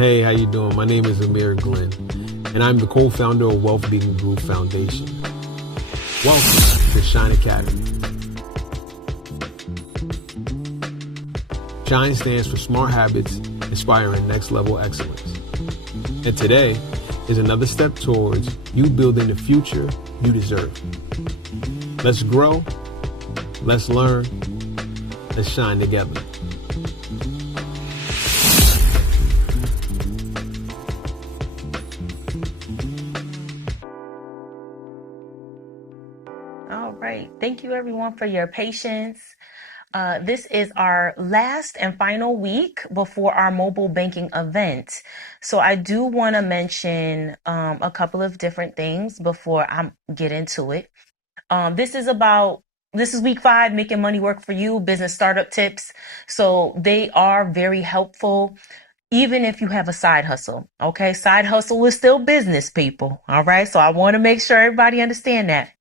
Hey, how you doing? My name is Amir Glenn, and I'm the co-founder of Wealth Beacon Group Foundation. Welcome to Shine Academy. Shine stands for Smart Habits, Inspiring Next Level Excellence. And today is another step towards you building the future you deserve. Let's grow, let's learn, let's shine together. All right. Thank you, everyone, for your patience. This is our last and final week before our mobile banking event. So I do want to mention a couple of different things before I get into it. This is week 5, making money work for you, business startup tips. So they are very helpful, even if you have a side hustle. Okay. Side hustle is still business, people. All right. So I want to make sure everybody understand that.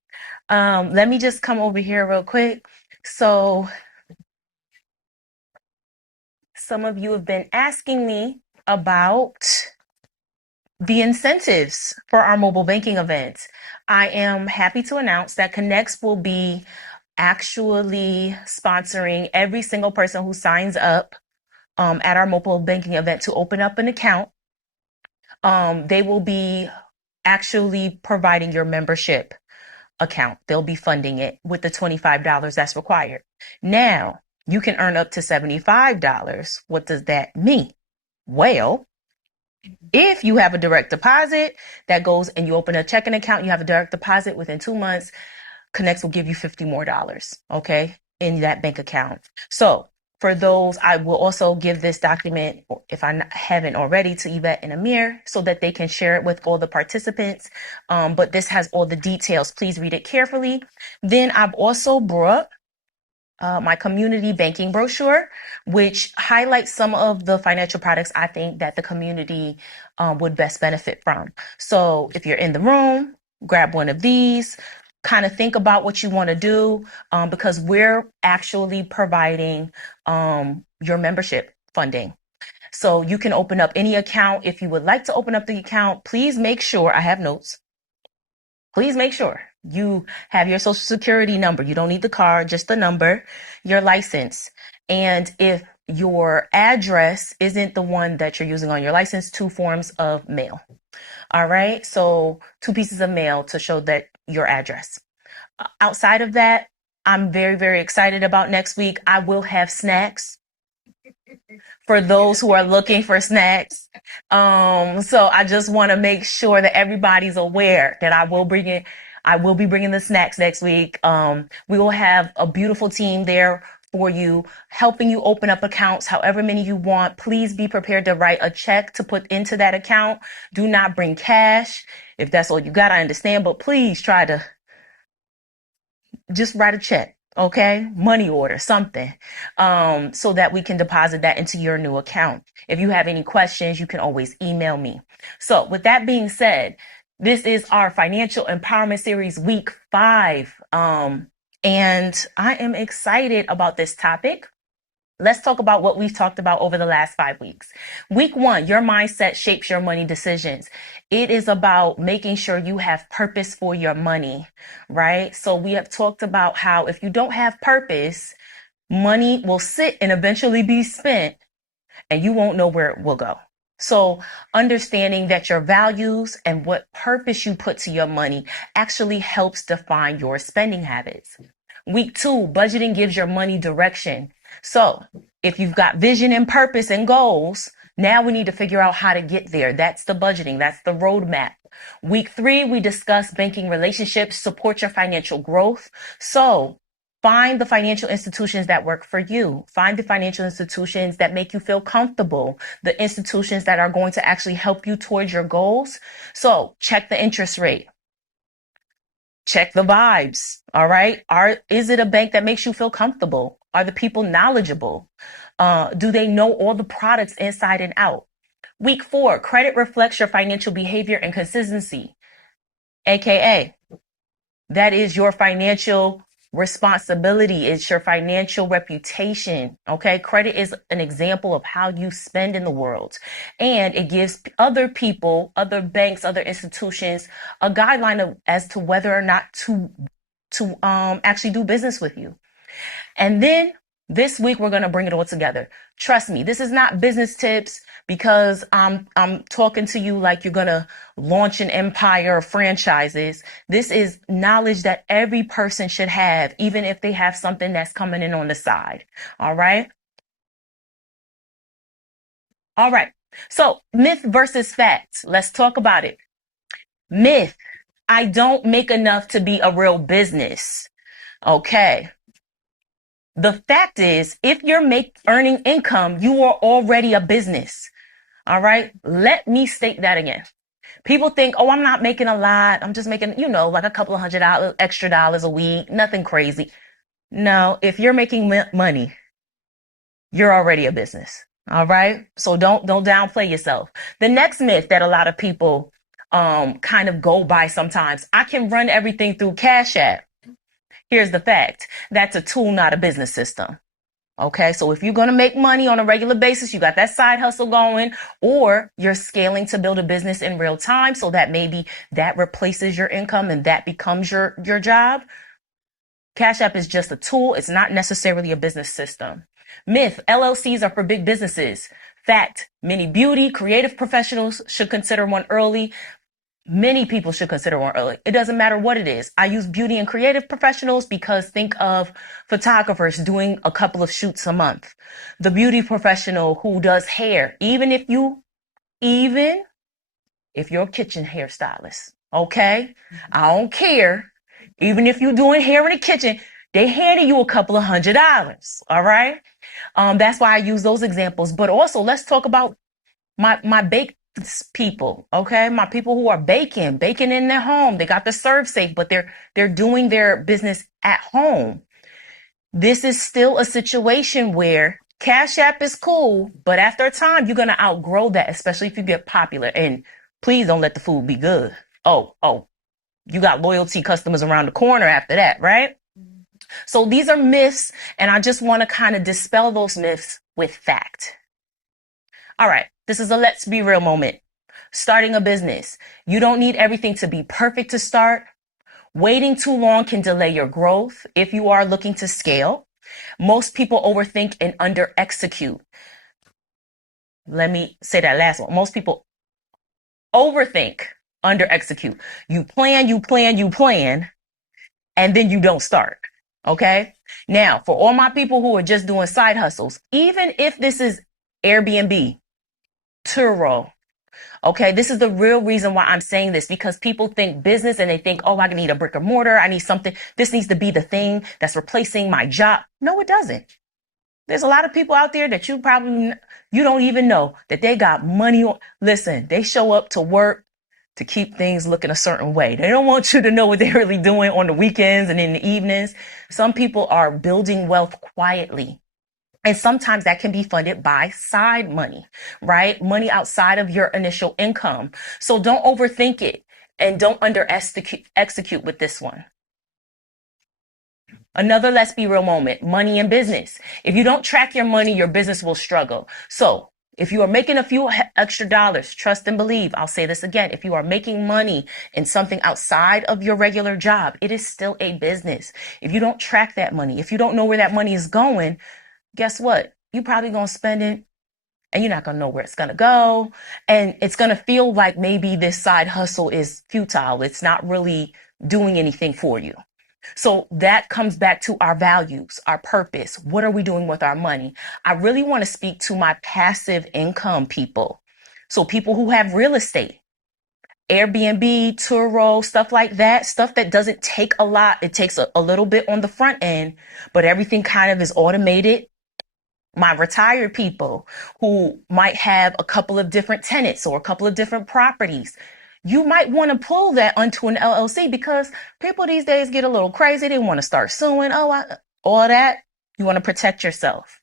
Let me just come over here real quick. So some of you have been asking me about the incentives for our mobile banking event. I am happy to announce that Connects will be actually sponsoring every single person who signs up at our mobile banking event to open up an account. They will be actually providing your membership account. They'll be funding it with the $25 that's required. Now, you can earn up to $75. What does that mean? Well, if you have a direct deposit that goes and you open a checking account, you have a direct deposit within 2 months, Connects will give you $50 more, okay, in that bank account. So for those, I will also give this document, if I haven't already, to Yvette and Amir so that they can share it with all the participants. But this has all the details. Please read it carefully. Then I've also brought my community banking brochure, which highlights some of the financial products I think that the community would best benefit from. So if you're in the room, grab one of these, kind of think about what you want to do, because we're actually providing your membership funding. So you can open up any account. If you would like to open up the account, please make sure, I have notes. Please make sure you have your social security number. You don't need the card, just the number, your license. And if your address isn't the one that you're using on your license, 2 forms of mail. All right. So 2 pieces of mail to show that your address. Outside of that, I'm very, very excited about next week. I will have snacks for those who are looking for snacks. So I just want to make sure that everybody's aware that I will be bringing the snacks next week. We will have a beautiful team there for you, helping you open up accounts, however many you want. Please be prepared to write a check to put into that account. Do not bring cash. If that's all you got, I understand, but please try to just write a check. Okay, money order, something, so that we can deposit that into your new account. If you have any questions, you can always email me. So with that being said, this is our financial empowerment series, week 5. And I am excited about this topic. Let's talk about what we've talked about over the last 5 weeks. Week 1, your mindset shapes your money decisions. It is about making sure you have purpose for your money, right? So we have talked about how if you don't have purpose, money will sit and eventually be spent and you won't know where it will go. So understanding that your values and what purpose you put to your money actually helps define your spending habits. Week 2, budgeting gives your money direction. So if you've got vision and purpose and goals, now we need to figure out how to get there. That's the budgeting. That's the roadmap. Week 3, we discuss banking relationships, support your financial growth. So find the financial institutions that work for you. Find the financial institutions that make you feel comfortable, the institutions that are going to actually help you towards your goals. So check the interest rate. Check the vibes. All right. Is it a bank that makes you feel comfortable? Are the people knowledgeable? Do they know all the products inside and out? Week 4, credit reflects your financial behavior and consistency, AKA that is your financial responsibility. It's your financial reputation. Okay. Credit is an example of how you spend in the world. And it gives other people, other banks, other institutions, a guideline as to whether or not to actually do business with you. And then this week we're going to bring it all together. Trust me, this is not business tips because I'm talking to you like you're going to launch an empire of franchises. This is knowledge that every person should have, even if they have something that's coming in on the side. All right. All right. So myth versus fact. Let's talk about it. Myth. I don't make enough to be a real business. Okay. The fact is, if you're earning income, you are already a business. All right. Let me state that again. People think, oh, I'm not making a lot. I'm just making, like a couple of $100 extra dollars a week. Nothing crazy. No, if you're making money, you're already a business. All right. So don't downplay yourself. The next myth that a lot of people kind of go by sometimes, I can run everything through Cash App. Here's the fact. That's a tool, not a business system. Okay. So if you're going to make money on a regular basis, you got that side hustle going, or you're scaling to build a business in real time. So that maybe that replaces your income and that becomes your job. Cash App is just a tool. It's not necessarily a business system. Myth, LLCs are for big businesses. Fact, many beauty, creative professionals should consider one early. Many people should consider one early. It doesn't matter what it is. I use beauty and creative professionals because think of photographers doing a couple of shoots a month. The beauty professional who does hair, even if you're a kitchen hairstylist, okay? I don't care. Even if you're doing hair in the kitchen, they handing you a couple of $100. All right. That's why I use those examples. But also let's talk about my bake people. Okay. My people who are baking in their home. They got the serve safe, but they're doing their business at home. This is still a situation where Cash App is cool, but after a time, you're going to outgrow that, especially if you get popular. And please don't let the food be good. Oh, you got loyalty customers around the corner after that, right? So these are myths, and I just want to kind of dispel those myths with fact. All right, this is a let's be real moment. Starting a business. You don't need everything to be perfect to start. Waiting too long can delay your growth if you are looking to scale. Most people overthink and under execute. Let me say that last one. Most people overthink, under execute. You plan, and then you don't start. Okay. Now, for all my people who are just doing side hustles, even if this is Airbnb, Turo, okay, this is the real reason why I'm saying this, because people think business and they think, oh, I need a brick and mortar. I need something. This needs to be the thing that's replacing my job. No, it doesn't. There's a lot of people out there that you don't even know that they got money on. Listen, they show up to work to keep things looking a certain way. They don't want you to know what they're really doing on the weekends and in the evenings. Some people are building wealth quietly. And sometimes that can be funded by side money, right? Money outside of your initial income. So don't overthink it and don't execute with this one. Another let's be real moment, money and business. If you don't track your money, your business will struggle. So if you are making a few extra dollars, trust and believe, I'll say this again, if you are making money in something outside of your regular job, it is still a business. If you don't track that money, if you don't know where that money is going, guess what? You're probably going to spend it and you're not going to know where it's going to go. And it's going to feel like maybe this side hustle is futile. It's not really doing anything for you. So that comes back to our values, our purpose. What are we doing with our money? I really want to speak to my passive income people. So people who have real estate, Airbnb, Turo, stuff like that, stuff that doesn't take a lot. It takes a little bit on the front end, but everything kind of is automated. My retired people who might have a couple of different tenants or a couple of different properties. You might want to pull that onto an LLC because people these days get a little crazy. They want to start suing. All that. You want to protect yourself.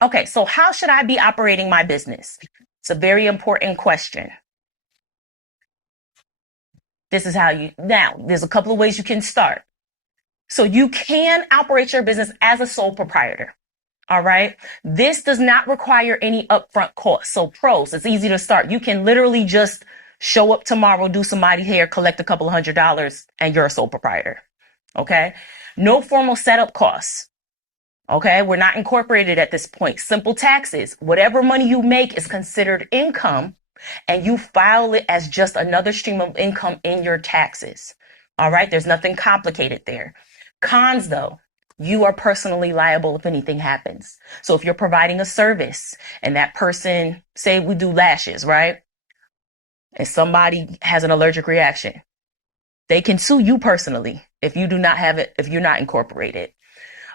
Okay, so how should I be operating my business? It's a very important question. This is how now, there's a couple of ways you can start. So you can operate your business as a sole proprietor. All right. This does not require any upfront costs. So pros, it's easy to start. You can literally just show up tomorrow, do somebody's hair, collect a couple of $100, and you're a sole proprietor. Okay. No formal setup costs. Okay. We're not incorporated at this point. Simple taxes. Whatever money you make is considered income, and you file it as just another stream of income in your taxes. All right. There's nothing complicated there. Cons though, you are personally liable if anything happens. So if you're providing a service and that person, say we do lashes, right? And somebody has an allergic reaction, they can sue you personally if you do not have it, if you're not incorporated.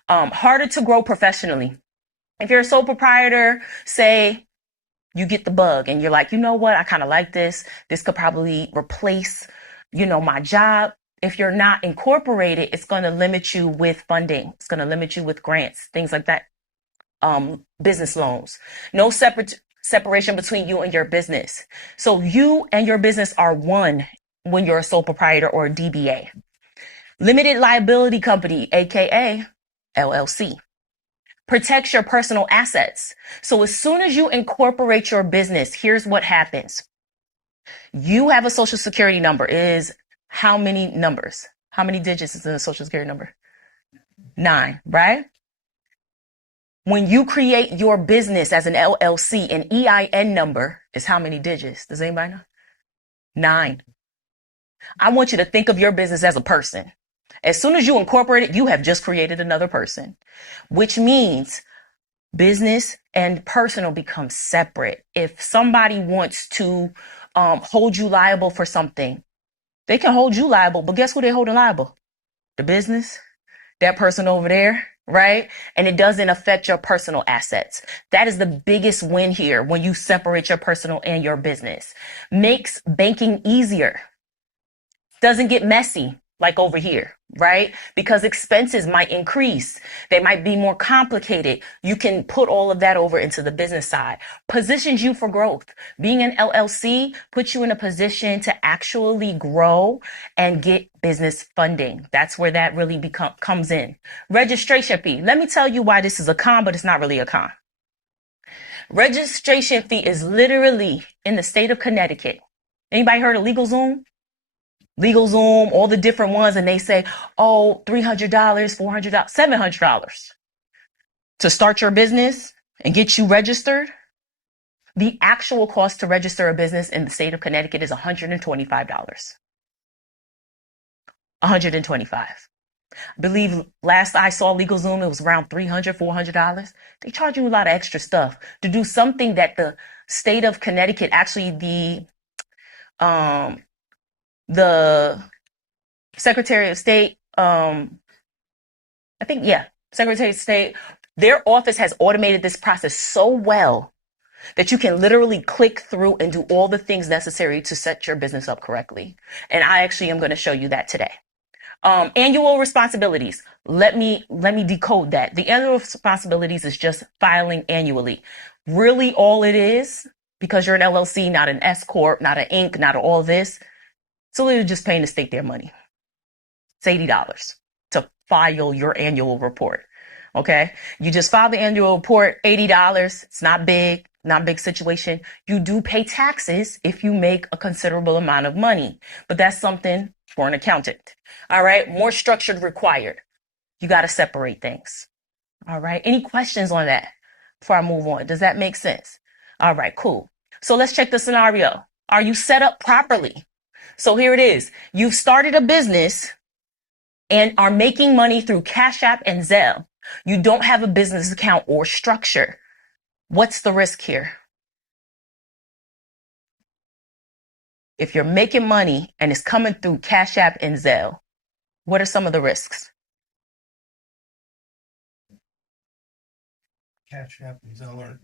Harder to grow professionally. If you're a sole proprietor, say you get the bug and you're like, you know what? I kind of like this. This could probably replace, my job. If you're not incorporated, it's going to limit you with funding. It's going to limit you with grants, things like that. Business loans. No separation between you and your business. So you and your business are one when you're a sole proprietor or a DBA. Limited liability company, aka LLC. Protects your personal assets. So as soon as you incorporate your business, here's what happens. You have a social security number. Is how many numbers? How many digits is a social security number? 9, right? When you create your business as an LLC, an EIN number is how many digits? Does anybody know? 9. I want you to think of your business as a person. As soon as you incorporate it, you have just created another person, which means business and personal become separate. If somebody wants to hold you liable for something, they can hold you liable, but guess who they're holding liable? The business, that person over there, right? And it doesn't affect your personal assets. That is the biggest win here when you separate your personal and your business. Makes banking easier. Doesn't get messy like over here, right? Because expenses might increase. They might be more complicated. You can put all of that over into the business side. Positions you for growth. Being an LLC puts you in a position to actually grow and get business funding. That's where that really comes in. Registration fee. Let me tell you why this is a con, but it's not really a con. Registration fee is literally in the state of Connecticut. Anybody heard of LegalZoom? LegalZoom, all the different ones, and they say, $300, $400, $700 to start your business and get you registered. The actual cost to register a business in the state of Connecticut is $125. $125. I believe last I saw LegalZoom, it was around $300, $400. They charge you a lot of extra stuff to do something that the state of Connecticut, actually the Secretary of State, Secretary of State, their office has automated this process so well that you can literally click through and do all the things necessary to set your business up correctly. And I actually am going to show you that today. Annual responsibilities. Let me decode that. The annual responsibilities is just filing annually. Really all it is, because you're an LLC, not an S Corp, not an Inc., not all this. So they're just paying the state their money. It's $80 to file your annual report. Okay. You just file the annual report, $80. It's not big situation. You do pay taxes if you make a considerable amount of money, but that's something for an accountant. All right. More structured required. You got to separate things. All right. Any questions on that before I move on? Does that make sense? All right, cool. So let's check the scenario. Are you set up properly? So here it is. You've started a business and are making money through Cash App and Zelle. You don't have a business account or structure. What's the risk here? If you're making money and it's coming through Cash App and Zelle, what are some of the risks? Cash App and Zelle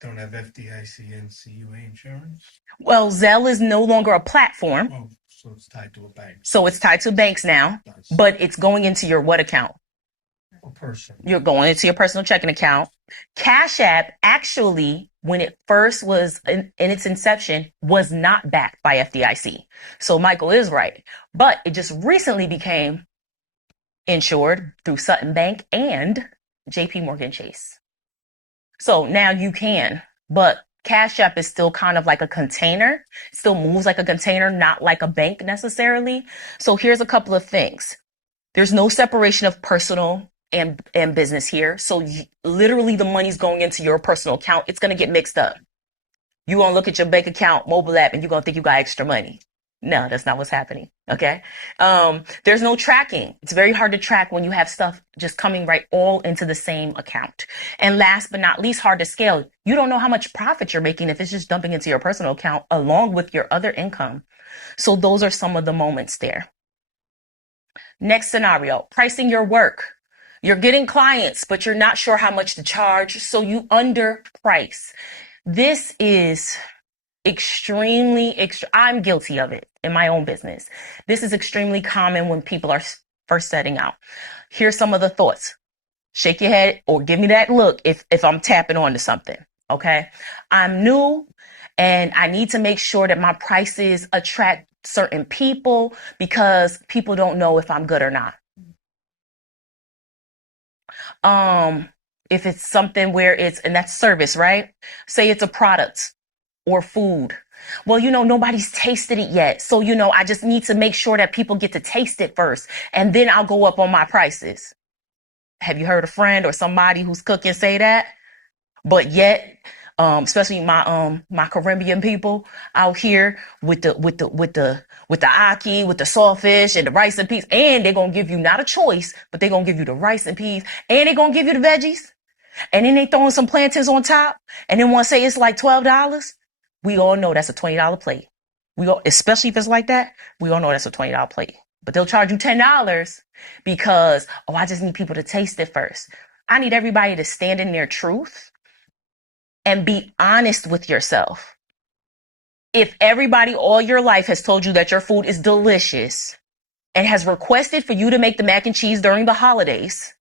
don't have FDIC and CUA insurance. Well, Zelle is no longer a platform. Oh, so it's tied to a bank. So it's tied to banks now, but it's going into your what account? A person. You're going into your personal checking account. Cash App actually, when it first was in its inception, was not backed by FDIC. So Michael is right, but it just recently became insured through Sutton Bank and JP Morgan Chase. So now you can, but Cash App is still kind of like a container, still moves like a container, not like a bank necessarily. So here's a couple of things. There's no separation of personal and business here. So literally the money's going into your personal account. It's going to get mixed up. You going to look at your bank account, mobile app, and you're going to think you got extra money. No, that's not what's happening. Okay. There's no tracking. It's very hard to track when you have stuff just coming right all into the same account. And last but not least, hard to scale. You don't know how much profit you're making if it's just dumping into your personal account along with your other income. So those are some of the moments there. Next scenario, pricing your work. You're getting clients, but you're not sure how much to charge. So you underprice. This is I'm guilty of it in my own business. This is extremely common when people are first setting out. Here's some of the thoughts. Shake your head or give me that look if I'm tapping onto something. Okay. I'm new and I need to make sure that my prices attract certain people because people don't know if I'm good or not. If it's something where and that's service, right? Say it's a product or food. Well, nobody's tasted it yet. So, I just need to make sure that people get to taste it first and then I'll go up on my prices. Have you heard a friend or somebody who's cooking say that? But yet, especially my Caribbean people out here with the ackee, with the saltfish and the rice and peas, and they're going to give you not a choice, but they're going to give you the rice and peas and they're going to give you the veggies. And then they throwing some plantains on top and then want to say it's like $12. We all know that's a $20 plate. Especially if it's like that, we all know that's a $20 plate. But they'll charge you $10 because, I just need people to taste it first. I need everybody to stand in their truth and be honest with yourself. If everybody all your life has told you that your food is delicious and has requested for you to make the mac and cheese during the holidays,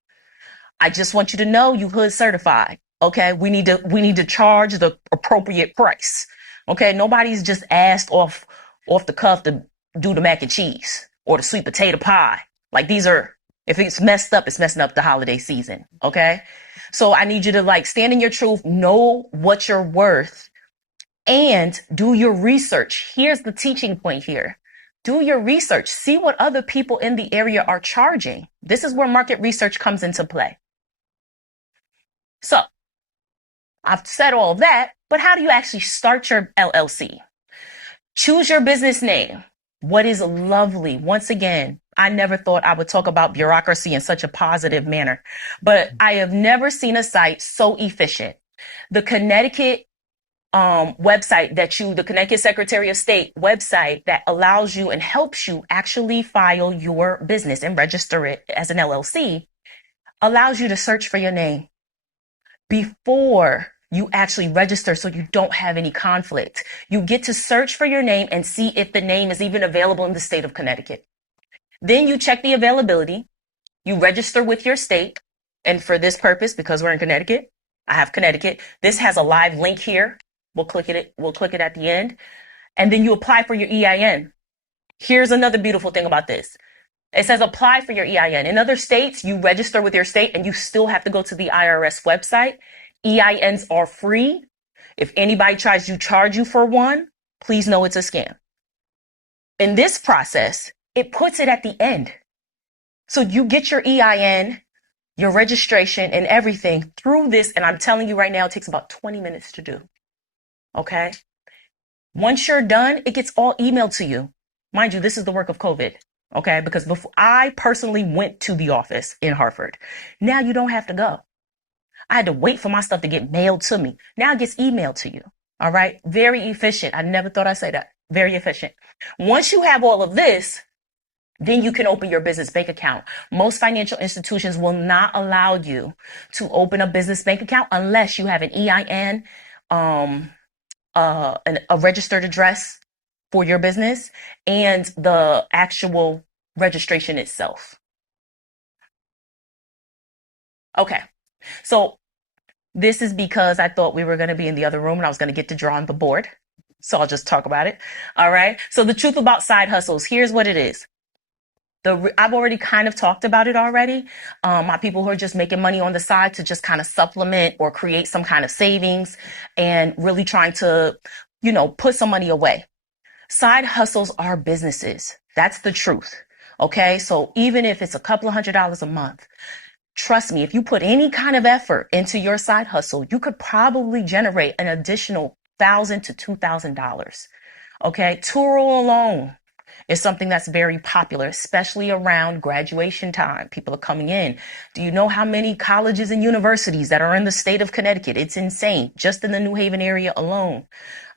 I just want you to know you hood certified. Okay. We need to charge the appropriate price. Okay. Nobody's just asked off the cuff to do the mac and cheese or the sweet potato pie. Like if it's messed up, it's messing up the holiday season. Okay. So I need you to stand in your truth, know what you're worth and do your research. Here's the teaching point here. Do your research. See what other people in the area are charging. This is where market research comes into play. So I've said all that, but how do you actually start your LLC? Choose your business name. What is lovely? Once again, I never thought I would talk about bureaucracy in such a positive manner, but I have never seen a site so efficient. The Connecticut website the Connecticut Secretary of State website that allows you and helps you actually file your business and register it as an LLC allows you to search for your name before you actually register so you don't have any conflict. You get to search for your name and see if the name is even available in the state of Connecticut. Then you check the availability. You register with your state. And for this purpose, because we're in Connecticut, I have Connecticut. This has a live link here. We'll click it at the end. And then you apply for your EIN. Here's another beautiful thing about this. It says apply for your EIN. In other states, you register with your state and you still have to go to the IRS website. EINs are free. If anybody tries to charge you for one, please know it's a scam. In this process, it puts it at the end. So you get your EIN, your registration and everything through this. And I'm telling you right now, it takes about 20 minutes to do. Okay. Once you're done, it gets all emailed to you. Mind you, this is the work of COVID. Okay. Because before I personally went to the office in Hartford. Now you don't have to go. I had to wait for my stuff to get mailed to me. Now it gets emailed to you. All right. Very efficient. I never thought I'd say that. Very efficient. Once you have all of this, then you can open your business bank account. Most financial institutions will not allow you to open a business bank account unless you have an EIN, a registered address for your business and the actual registration itself. Okay. So this is because I thought we were going to be in the other room and I was going to get to draw on the board. So I'll just talk about it. All right. So the truth about side hustles, here's what it is. I've already kind of talked about it already. My people who are just making money on the side to just kind of supplement or create some kind of savings and really trying to, put some money away. Side hustles are businesses. That's the truth. Okay. So even if it's a couple of $100s a month, trust me, if you put any kind of effort into your side hustle, you could probably generate an additional $1,000 to $2,000. Okay. Turo alone is something that's very popular, especially around graduation time. People are coming in. Do you know how many colleges and universities that are in the state of Connecticut? It's insane, just in the New Haven area alone.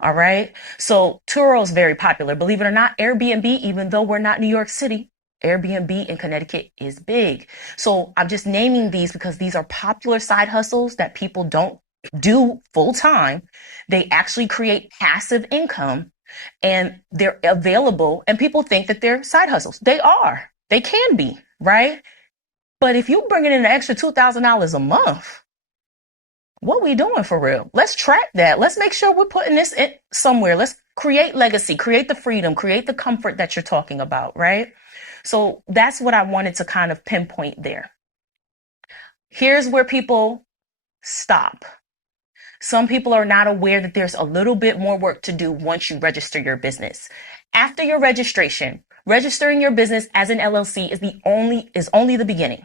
All right. So Turo is very popular. Believe it or not, Airbnb, even though we're not New York City, Airbnb in Connecticut is big. So I'm just naming these because these are popular side hustles that people don't do full time. They actually create passive income and they're available, and people think that they're side hustles. They are. They can be, right? But if you bring in an extra $2,000 a month, what we doing for real? Let's track that. Let's make sure we're putting this in somewhere. Let's create legacy, create the freedom, create the comfort that you're talking about, right? So that's what I wanted to kind of pinpoint there. Here's where people stop. Some people are not aware that there's a little bit more work to do once you register your business. After your registration, registering your business as an LLC is only the beginning.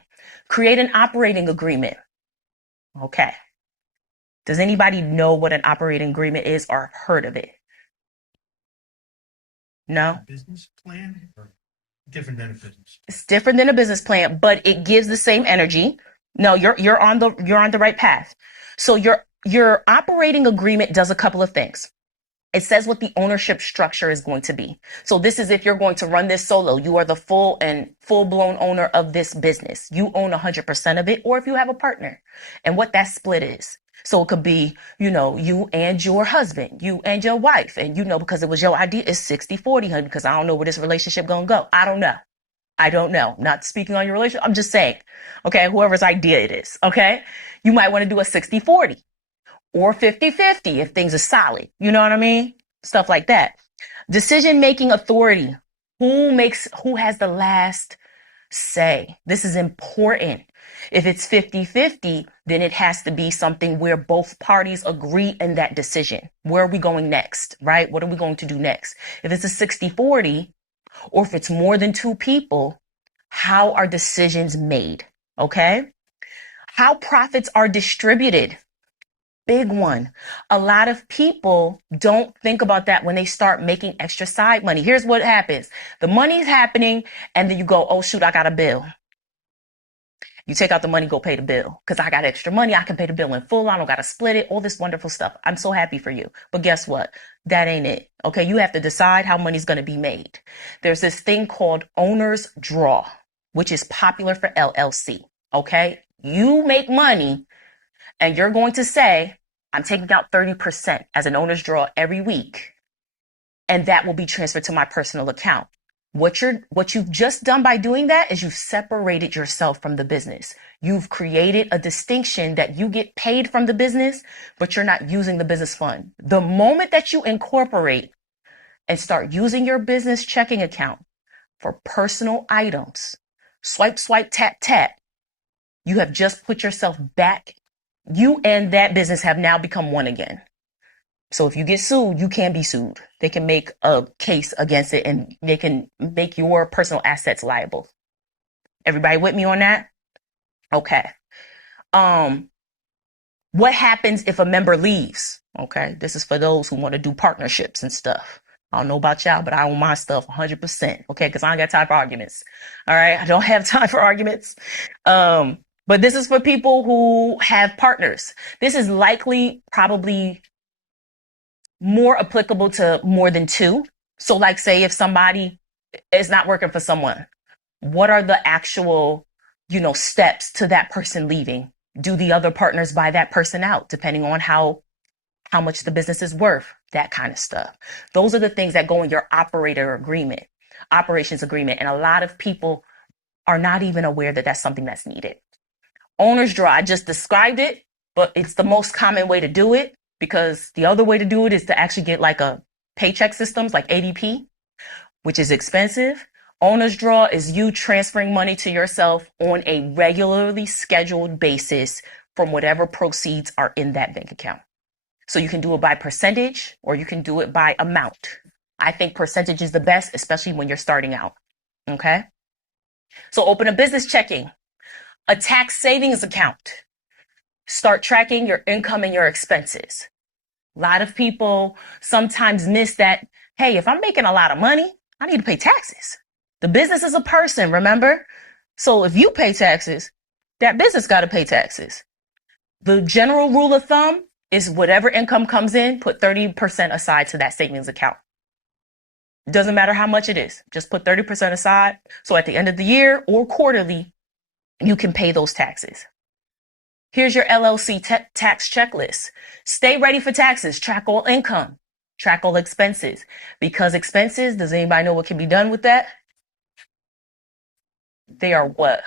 Create an operating agreement. Okay. Does anybody know what an operating agreement is or heard of it? No? Business plan or different than a business? It's different than a business plan, but it gives the same energy. No, you're on the right path. So your operating agreement does a couple of things. It says what the ownership structure is going to be. So this is if you're going to run this solo, you are the full-blown owner of this business. You own 100% of it, or if you have a partner, and what that split is. So it could be, you and your husband, you and your wife, and because it was your idea, it's 60-40, honey, because I don't know where this relationship gonna go. I don't know. Not speaking on your relationship. I'm just saying, okay, whoever's idea it is, okay? You might want to do a 60-40 or 50-50 if things are solid. You know what I mean? Stuff like that. Decision-making authority. Who has the last say? This is important. If it's 50-50, then it has to be something where both parties agree in that decision. Where are we going next, right? What are we going to do next? If it's a 60-40, or if it's more than two people, how are decisions made? Okay. How profits are distributed. Big one. A lot of people don't think about that when they start making extra side money. Here's what happens. The money's happening and then you go, oh shoot, I got a bill. You take out the money, go pay the bill. Because I got extra money. I can pay the bill in full. I don't got to split it. All this wonderful stuff. I'm so happy for you. But guess what? That ain't it. Okay. You have to decide how money's going to be made. There's this thing called owner's draw, which is popular for LLC. Okay. You make money and you're going to say, I'm taking out 30% as an owner's draw every week. And that will be transferred to my personal account. What you've just done by doing that is you've separated yourself from the business. You've created a distinction that you get paid from the business, but you're not using the business fund. The moment that you incorporate and start using your business checking account for personal items, swipe, swipe, tap, tap, you have just put yourself back. You and that business have now become one again. So if you get sued, you can be sued. They can make a case against it and they can make your personal assets liable. Everybody with me on that? Okay. What happens if a member leaves? Okay. This is for those who want to do partnerships and stuff. I don't know about y'all, but I own my stuff 100%. Okay. Cause I don't got time for arguments. All right. I don't have time for arguments. But this is for people who have partners. This is likely probably more applicable to more than two. So like say if somebody is not working for someone, what are the actual, steps to that person leaving? Do the other partners buy that person out depending on how much the business is worth? That kind of stuff. Those are the things that go in your operations agreement. And a lot of people are not even aware that that's something that's needed. Owner's draw, I just described it, but it's the most common way to do it. Because the other way to do it is to actually get like a paycheck systems like ADP, which is expensive. Owner's draw is you transferring money to yourself on a regularly scheduled basis from whatever proceeds are in that bank account. So you can do it by percentage or you can do it by amount. I think percentage is the best, especially when you're starting out. Okay. So open a business checking, a tax savings account. Start tracking your income and your expenses. A lot of people sometimes miss that. Hey, if I'm making a lot of money, I need to pay taxes. The business is a person, remember? So if you pay taxes, that business got to pay taxes. The general rule of thumb is whatever income comes in, put 30% aside to that savings account. Doesn't matter how much it is. Just put 30% aside. So at the end of the year or quarterly, you can pay those taxes. Here's your LLC tax checklist. Stay ready for taxes. Track all income. Track all expenses. Because expenses, does anybody know what can be done with that? They are what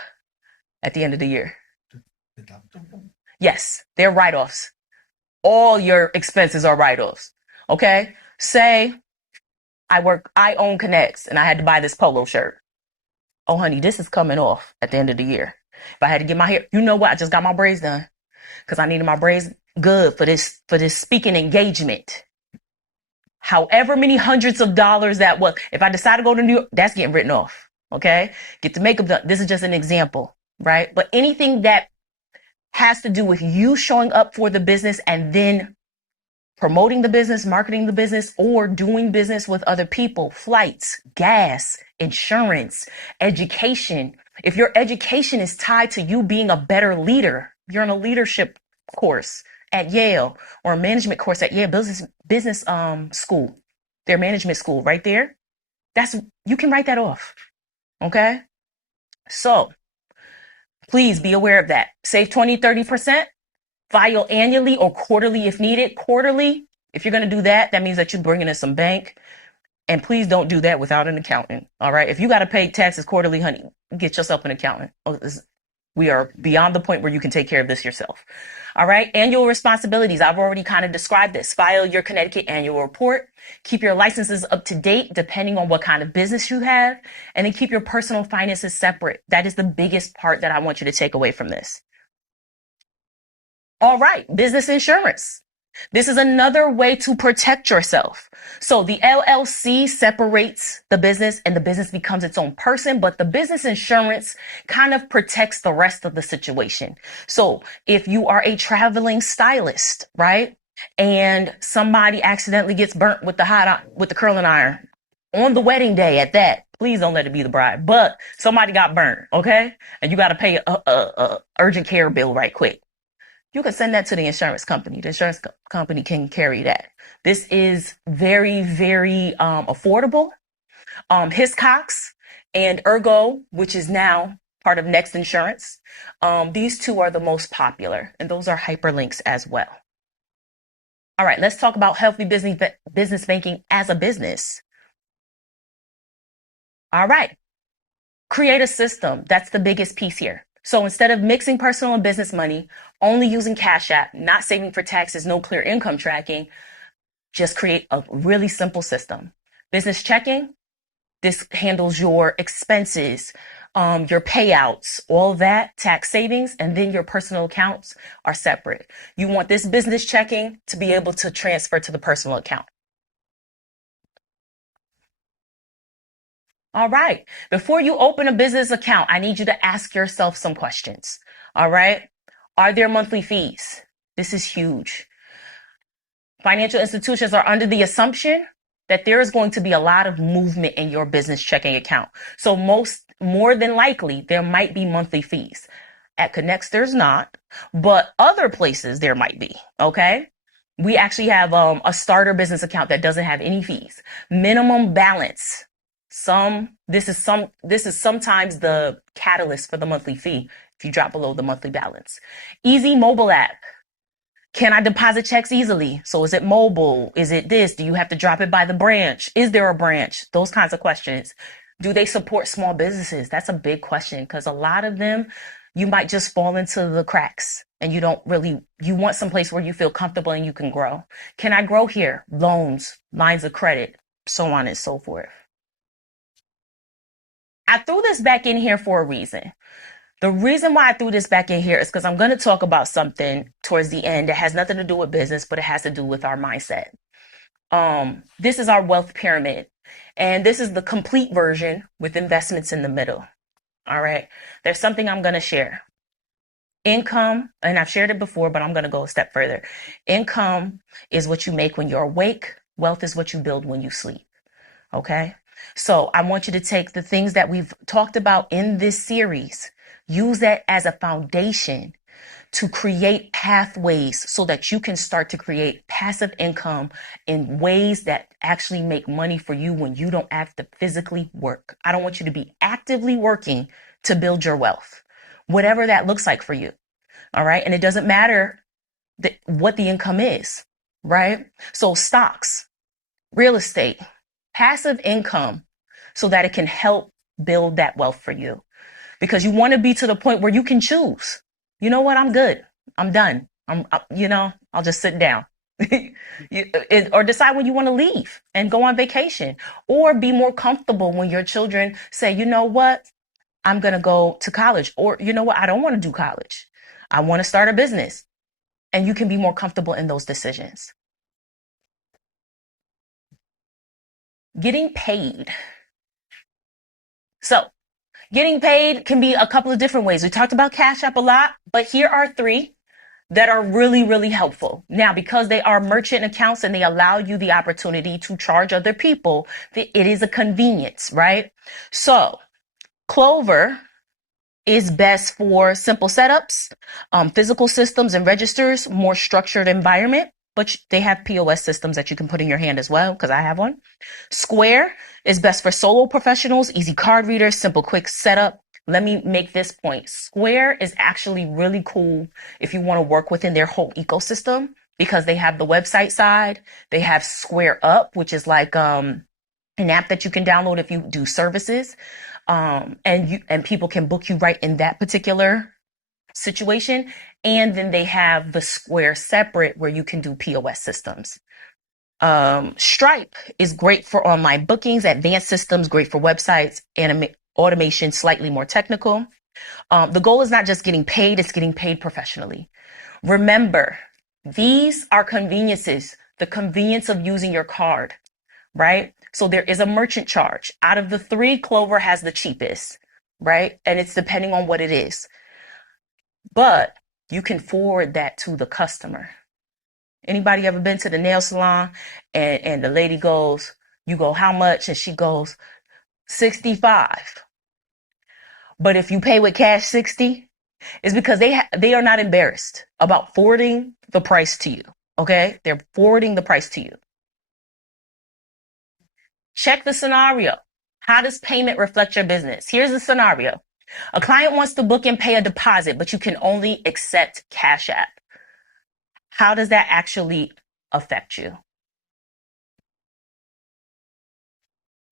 at the end of the year? Deductible. Yes, they're write-offs. All your expenses are write-offs. Okay? Say I own Connects and I had to buy this polo shirt. Oh, honey, this is coming off at the end of the year. If I had to get my hair, you know what? I just got my braids done because I needed my braids good for this speaking engagement. However many hundreds of dollars that was, if I decide to go to New York, that's getting written off. Okay? Get the makeup done. This is just an example, right? But anything that has to do with you showing up for the business and then promoting the business, marketing the business, or doing business with other people, flights, gas, insurance, education. If your education is tied to you being a better leader, you're in a leadership course at Yale or a management course at Yale business school, their management school right there. You can write that off. Okay. So please be aware of that. Save 20, 30%. File annually or quarterly if needed. Quarterly, if you're going to do that, that means that you're bringing in some bank. And please don't do that without an accountant. All right. If you got to pay taxes quarterly, honey, get yourself an accountant. We are beyond the point where you can take care of this yourself. All right. Annual responsibilities. I've already kind of described this. File your Connecticut annual report. Keep your licenses up to date depending on what kind of business you have. And then keep your personal finances separate. That is the biggest part that I want you to take away from this. All right. Business insurance. This is another way to protect yourself. So the LLC separates the business and the business becomes its own person, but the business insurance kind of protects the rest of the situation. So if you are a traveling stylist, right? And somebody accidentally gets burnt with the curling iron on the wedding day at that, please don't let it be the bride, but somebody got burnt. Okay. And you got to pay a urgent care bill right quick. You can send that to the insurance company. The insurance company can carry that. This is very, very affordable. Hiscox and Ergo, which is now part of Next Insurance. These two are the most popular, and those are hyperlinks as well. All right, let's talk about healthy business banking as a business. All right, create a system. That's the biggest piece here. So instead of mixing personal and business money, only using Cash App, not saving for taxes, no clear income tracking, just create a really simple system. Business checking, this handles your expenses, your payouts, all that, tax savings, and then your personal accounts are separate. You want this business checking to be able to transfer to the personal account. All right. Before you open a business account, I need you to ask yourself some questions. All right. Are there monthly fees? This is huge. Financial institutions are under the assumption that there is going to be a lot of movement in your business checking account. So more than likely, there might be monthly fees. At Connects, there's not, but other places there might be. Okay. We actually have a starter business account that doesn't have any fees. Minimum balance. This is sometimes the catalyst for the monthly fee if you drop below the monthly balance. Easy mobile app. Can I deposit checks easily? So is it mobile? Is it this? Do you have to drop it by the branch? Is there a branch? Those kinds of questions. Do they support small businesses? That's a big question because a lot of them, you might just fall into the cracks and you want someplace where you feel comfortable and you can grow. Can I grow here? Loans, lines of credit, so on and so forth. I threw this back in here for a reason. The reason why I threw this back in here is because I'm going to talk about something towards the end that has nothing to do with business, but it has to do with our mindset. This is our wealth pyramid, and this is the complete version with investments in the middle. All right. There's something I'm going to share. Income, and I've shared it before, but I'm going to go a step further. Income is what you make when you're awake. Wealth is what you build when you sleep. Okay. So I want you to take the things that we've talked about in this series, use that as a foundation to create pathways so that you can start to create passive income in ways that actually make money for you when you don't have to physically work. I don't want you to be actively working to build your wealth, whatever that looks like for you. All right. And it doesn't matter what the income is, right? So stocks, real estate, passive income, so that it can help build that wealth for you, because you want to be to the point where you can choose. You know what? I'm good. I'm done. I'll just sit down. Or decide when you want to leave and go on vacation, or be more comfortable when your children say, you know what, I'm going to go to college, or you know what, I don't want to do college. I want to start a business. And you can be more comfortable in those decisions. Getting paid. So getting paid can be a couple of different ways. We talked about Cash App a lot, but here are 3 that are really, really helpful. Now, because they are merchant accounts and they allow you the opportunity to charge other people, it is a convenience, right? So Clover is best for simple setups, physical systems and registers, more structured environment, but they have POS systems that you can put in your hand as well, because I have one. Square is best for solo professionals, easy card readers, simple, quick setup. Let me make this point. Square is actually really cool if you want to work within their whole ecosystem, because they have the website side. They have Square Up, which is like an app that you can download if you do services. And people can book you right in that particular situation. And then they have the Square separate where you can do POS systems. Stripe is great for online bookings, advanced systems, great for websites, automation, slightly more technical. The goal is not just getting paid, it's getting paid professionally. Remember, these are conveniences, the convenience of using your card, right? So there is a merchant charge. Out of the 3, Clover has the cheapest, right? And it's depending on what it is. But you can forward that to the customer. Anybody ever been to the nail salon and the lady goes, you go, how much? And she goes, $65. But if you pay with cash, $60, it's because they are not embarrassed about forwarding the price to you. Okay? They're forwarding the price to you. Check the scenario. How does payment reflect your business? Here's the scenario. A client wants to book and pay a deposit, but you can only accept Cash App. How does that actually affect you?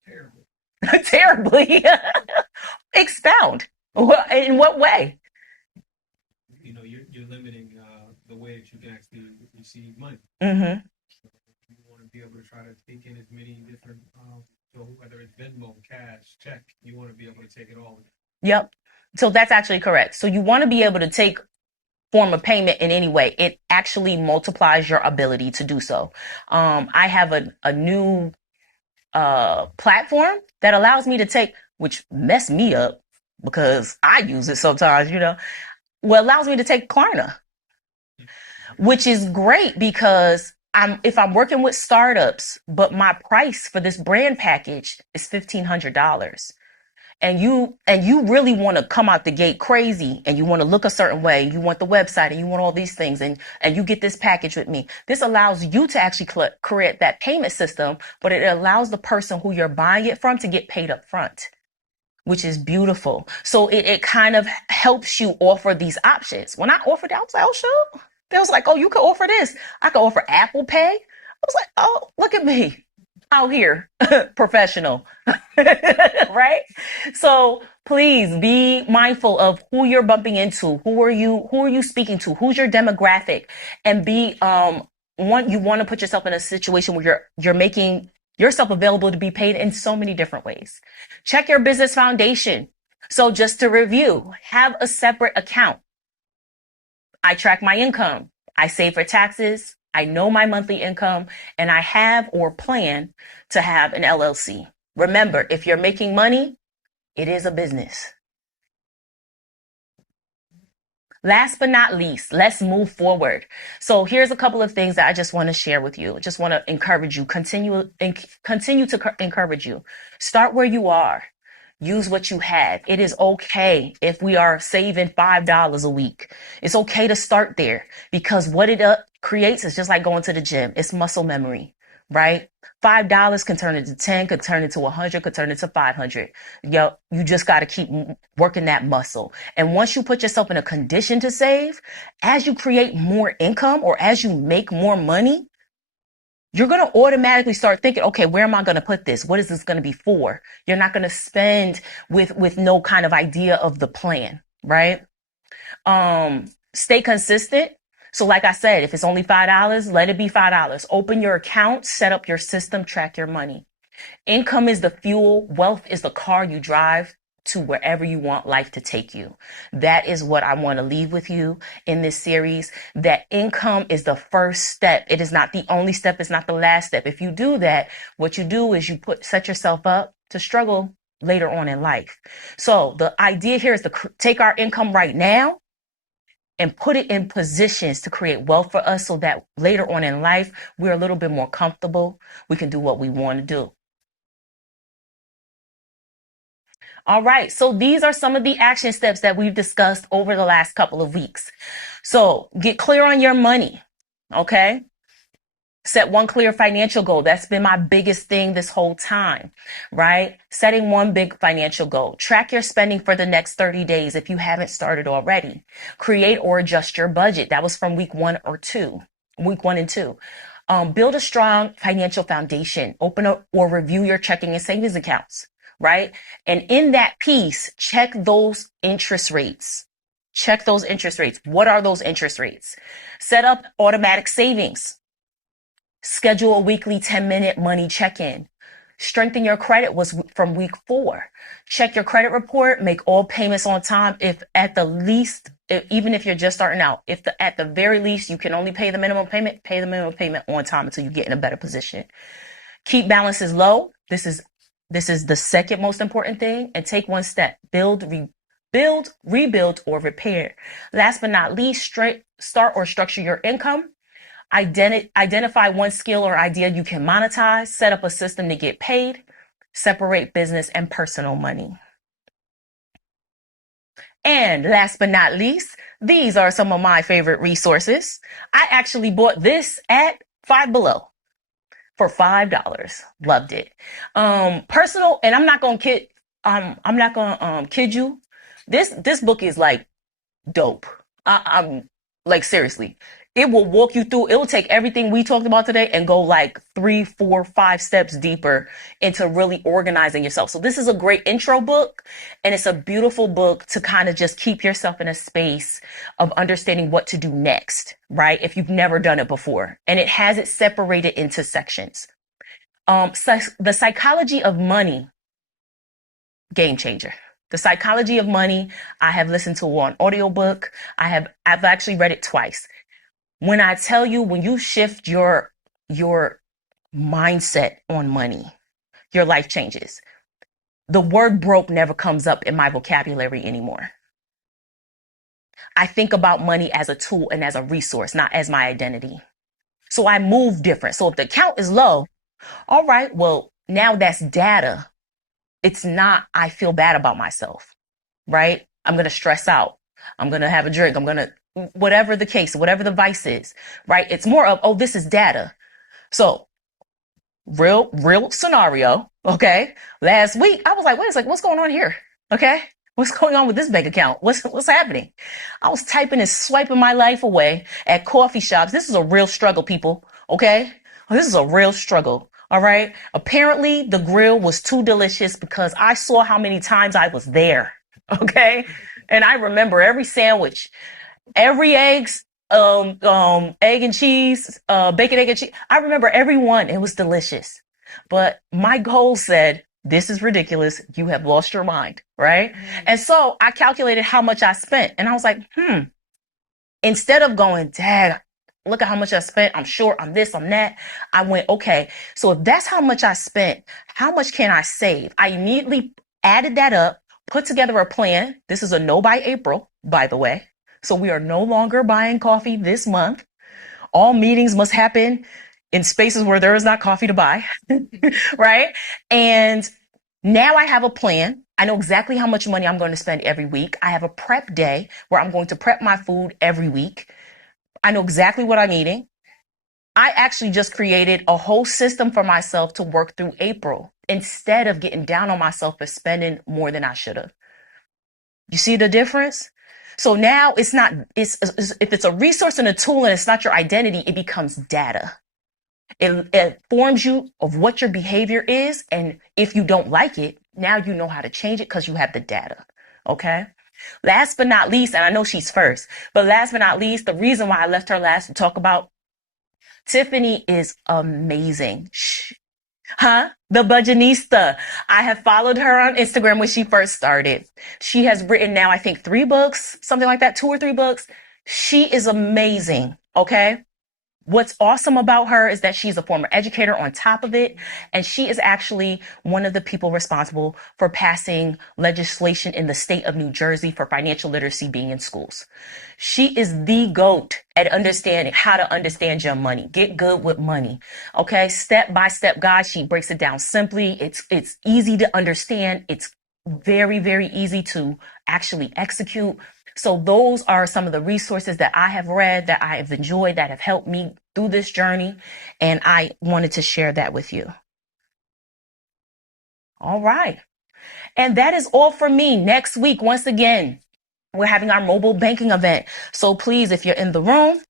Terrible. Terribly. Expound. In what way? You're limiting the way that you can actually receive money. Mm-hmm. So you want to be able to try to take in as many different, so whether it's Venmo, cash, check, you want to be able to take it all. Yep. So that's actually correct. So you want to be able to take form of payment in any way. It actually multiplies your ability to do so. I have a new platform that allows me to take, which messed me up because I use it sometimes, well, allows me to take Klarna, which is great because if I'm working with startups, but my price for this brand package is $1,500. And you really want to come out the gate crazy, and you want to look a certain way, you want the website, and you want all these things, and you get this package with me. This allows you to actually create that payment system, but it allows the person who you're buying it from to get paid up front, which is beautiful. So it kind of helps you offer these options. When I offered it, I was like, oh, sure. They was like, oh, you could offer this. I could offer Apple Pay. I was like, oh, look at me out here, professional, right? So please be mindful of who you're bumping into. Who are you speaking to? Who's your demographic? And you want to put yourself in a situation where you're making yourself available to be paid in so many different ways. Check your business foundation. So just to review, have a separate account. I track my income. I save for taxes. I know my monthly income, and I have or plan to have an LLC. Remember, if you're making money, it is a business. Last but not least, let's move forward. So here's a couple of things that I just want to share with you. Just want to encourage you, continue to encourage you. Start where you are. Use what you have. It is okay if we are saving $5 a week. It's okay to start there, because what it creates is just like going to the gym. It's muscle memory, right? $5 can turn into 10, could turn into 100, could turn into 500. You just got to keep working that muscle. And once you put yourself in a condition to save, as you create more income or as you make more money, you're going to automatically start thinking, okay, where am I going to put this? What is this going to be for? You're not going to spend with no kind of idea of the plan, right? Stay consistent. So like I said, if it's only $5, let it be $5. Open your account, set up your system, track your money. Income is the fuel. Wealth is the car you drive to wherever you want life to take you. That is what I want to leave with you in this series, that income is the first step. It is not the only step. It's not the last step. If you do that, what you do is you set yourself up to struggle later on in life. So the idea here is to take our income right now and put it in positions to create wealth for us so that later on in life, we're a little bit more comfortable. We can do what we want to do. All right. So these are some of the action steps that we've discussed over the last couple of weeks. So get clear on your money. Okay. Set one clear financial goal. That's been my biggest thing this whole time, right? Setting one big financial goal. Track your spending for the next 30 days if you haven't started already. Create or adjust your budget. That was from week 1 and 2. Build a strong financial foundation. Open up or review your checking and savings accounts, right? And in that piece, check those interest rates. Check those interest rates. What are those interest rates? Set up automatic savings. Schedule a weekly 10-minute money check-in. Strengthen your credit was from week 4. Check your credit report. Make all payments on time. If at the least, even if you're just starting out, at the very least you can only pay the minimum payment, pay the minimum payment on time until you get in a better position. Keep balances low. This is the second most important thing. And take one step. Build, rebuild, or repair. Last but not least, start or structure your income. Identify one skill or idea you can monetize. Set up a system to get paid. Separate business and personal money. And last but not least, these are some of my favorite resources. I actually bought this at Five Below for $5. Loved it. Personal, and I'm not gonna kid you. This book is like dope. I'm like, seriously. It will walk you through. It will take everything we talked about today and go like 3, 4, 5 steps deeper into really organizing yourself. So this is a great intro book, and it's a beautiful book to kind of just keep yourself in a space of understanding what to do next, right? If you've never done it before. And it has it separated into sections. The Psychology of Money, game changer. The Psychology of Money, I have listened to on audiobook. I've actually read it twice. When I tell you, when you shift your mindset on money, your life changes. The word broke never comes up in my vocabulary anymore. I think about money as a tool and as a resource, not as my identity. So I move different. So if the account is low, all right, well, now that's data. It's not, I feel bad about myself, right? I'm going to stress out. I'm going to have a drink. I'm going to, whatever the case, whatever the vice is, right? It's more of, oh, this is data. So real scenario. Okay. Last week, I was like, wait a second, what's going on here? Okay. What's going on with this bank account? What's happening? I was typing and swiping my life away at coffee shops. This is a real struggle, people. Okay. This is a real struggle. All right. Apparently the grill was too delicious because I saw how many times I was there. Okay. And I remember every sandwich, every egg and cheese, bacon, egg and cheese. I remember every one. It was delicious. But my goal said, this is ridiculous. You have lost your mind, right? And so I calculated how much I spent, and I was like, instead of going, Dad, look at how much I spent. I'm short. I'm this, I'm that. I went, okay, so if that's how much I spent, how much can I save? I immediately added that up, put together a plan. This is a no buy April, by the way. So we are no longer buying coffee this month. All meetings must happen in spaces where there is not coffee to buy, right? And now I have a plan. I know exactly how much money I'm going to spend every week. I have a prep day where I'm going to prep my food every week. I know exactly what I'm eating. I actually just created a whole system for myself to work through April instead of getting down on myself for spending more than I should have. You see the difference? So now it's not, if it's a resource and a tool and it's not your identity, it becomes data. It informs you of what your behavior is. And if you don't like it, now you know how to change it because you have the data. Okay. Last but not least, and I know she's first, but last but not least, the reason why I left her last to talk about Tiffany is amazing. The Budgetnista. I have followed her on Instagram when she first started. She has written now, I think 3 books, something like that, 2 or 3 books. She is amazing. Okay. What's awesome about her is that she's a former educator on top of it. And she is actually one of the people responsible for passing legislation in the state of New Jersey for financial literacy being in schools. She is the GOAT at understanding how to understand your money. Get good with money. Okay. Step-by-step guide. She breaks it down simply. It's easy to understand. It's very, very easy to actually execute. So those are some of the resources that I have read, that I have enjoyed, that have helped me through this journey. And I wanted to share that with you. All right. And that is all for me. Next week, once again, we're having our mobile banking event. So please, if you're in the room,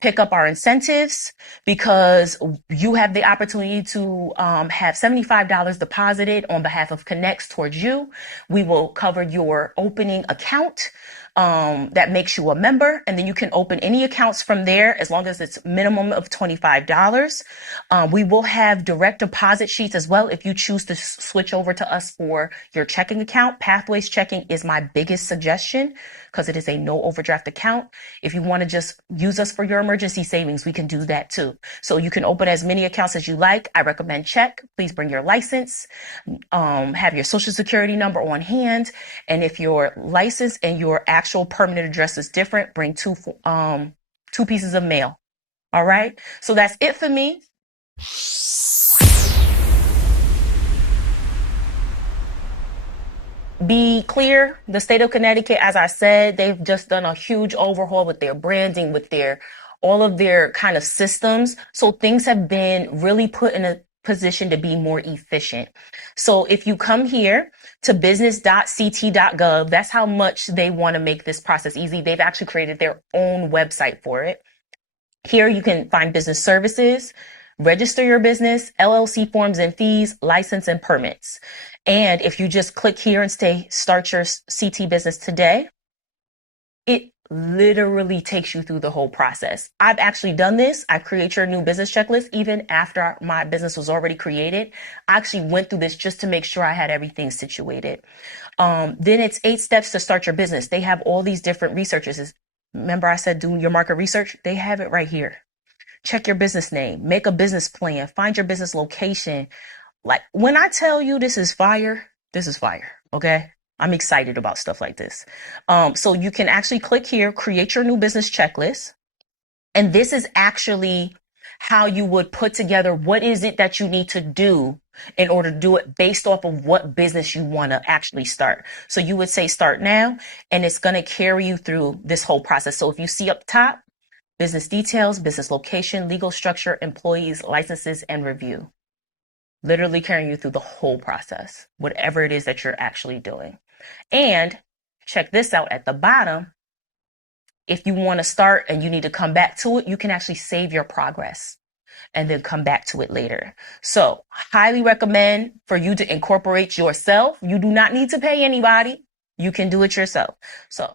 pick up our incentives because you have the opportunity to have $75 deposited on behalf of Connects towards you. We will cover your opening account that makes you a member, and then you can open any accounts from there as long as it's minimum of $25. We will have direct deposit sheets as well if you choose to switch over to us for your checking account. Pathways checking is my biggest suggestion because it is a no overdraft account. If you want to just use us for your emergency savings, we can do that too. So you can open as many accounts as you like. I recommend check. Please bring your license, have your social security number on hand. And if your license and your actual permanent address is different, bring two pieces of mail. All right. So that's it for me. Be clear, the state of Connecticut, as I said, they've just done a huge overhaul with their branding, with all of their kind of systems. So things have been really put in a position to be more efficient. So if you come here to business.ct.gov, that's how much they want to make this process easy. They've actually created their own website for it. Here you can find business services, register your business, LLC forms and fees, license and permits. And if you just click here and say, start your CT business today, it literally takes you through the whole process. I've actually done this. I create your new business checklist even after my business was already created. I actually went through this just to make sure I had everything situated. Then it's 8 steps to start your business. They have all these different researches. Remember I said do your market research? They have it right here. Check your business name, make a business plan, find your business location. Like when I tell you this is fire, okay? I'm excited about stuff like this. So you can actually click here, create your new business checklist. And this is actually how you would put together what is it that you need to do in order to do it based off of what business you want to actually start. So you would say start now, and it's going to carry you through this whole process. So if you see up top, business details, business location, legal structure, employees, licenses, and review. Literally carrying you through the whole process, whatever it is that you're actually doing. And check this out at the bottom. If you want to start and you need to come back to it, you can actually save your progress and then come back to it later. So highly recommend for you to incorporate yourself. You do not need to pay anybody. You can do it yourself. So